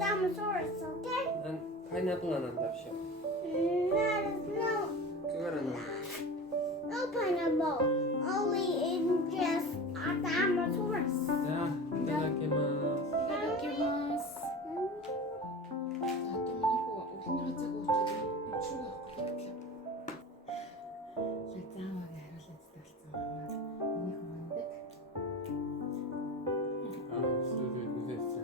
Dinosaurs, okay? 난 파인애플 안 한다, 시오. 그걸 안 한다. No pineapple. Only in just a dinosaurs. 자, 이따다키마스. 이따다키마스. 자, 또만이고 우리나라자고 어쩌고 입추가 그렇게. 살짝하게 하려고 했어. 이거 뭔데? 아, 수두들 고생했어.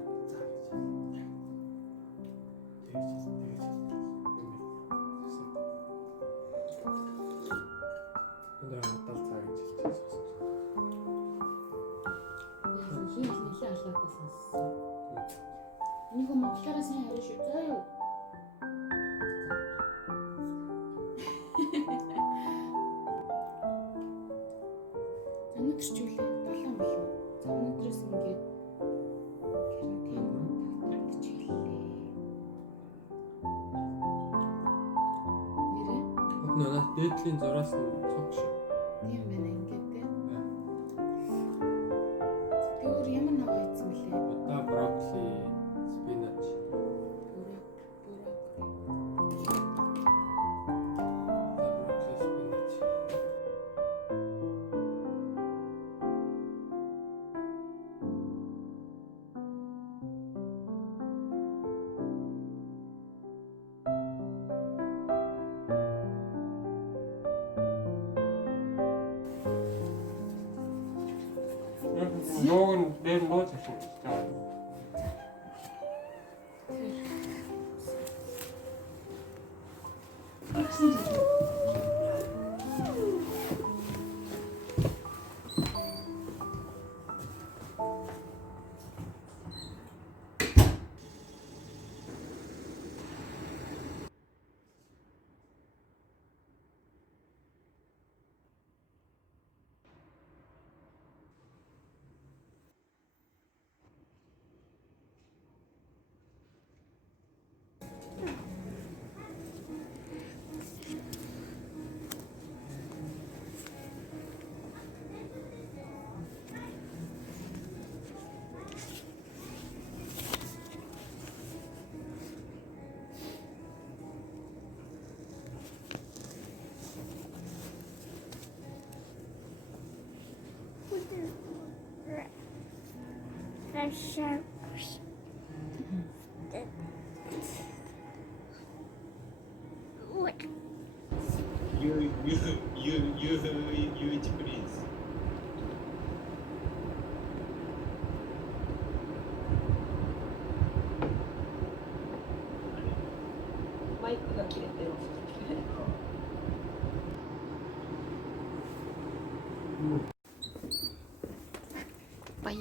Да, толстая частица. яасан хин их нэлээд алгаадаа сонссон. Энийг монголоор сайн яриа шүү заяа. Өнөөдөр ч үлээ 7 билүү. За өнөөдрөөс ингээд карантин татчихлээ. Нэрээ? Хотно нас дээдлийн зураас нь цуг шүү. Тийм байна ингээд те. Би өөр ямар наваа ийдсэн бэлээ? Одоо брокколи, спинач. Бурак. Någon, det är något som står. Sharks. You eat please. Bye. Bye.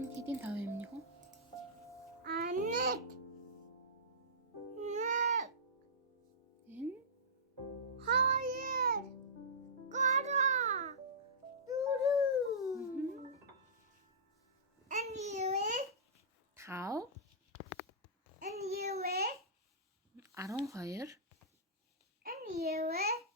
Хэдийн 5 юмных уу? Нэг. Энэ Хоёр. Гурван. Дөрөв. And you is? 5 And you is? 12 And you is?